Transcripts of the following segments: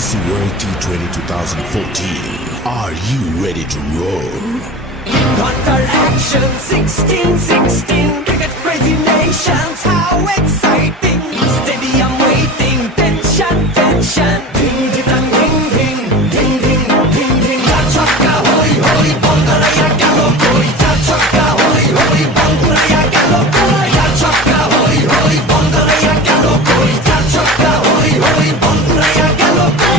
ICC World T20 2014. Are you ready to roll? Counter action 16-16 cricket crazy nations, how exciting! Stadium waiting, tension, tension. Ding ding ding ding ding ding ding ding. Chaka hoy hoy, Bongaraya galo koi. Chaka hoy hoy, Bongaraya galo koi. Chaka hoy hoy, Bongaraya galo koi. Chaka hoy hoy, Bongaraya galo koi.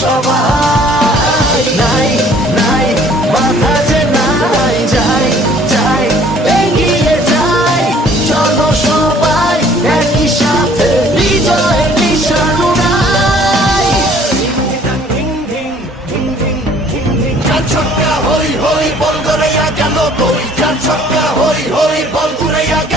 সবাই নাই নাই মাথা যে নাই যাই যাই এগিয়ে যাই চলো সবাই একই সাথে বিজয়ের নিশান উড়াই ছক্কা হই হই বল গড়াইয়া গেল কই, চার ছক্কা হই হই বল ঘুরাইয়া গেল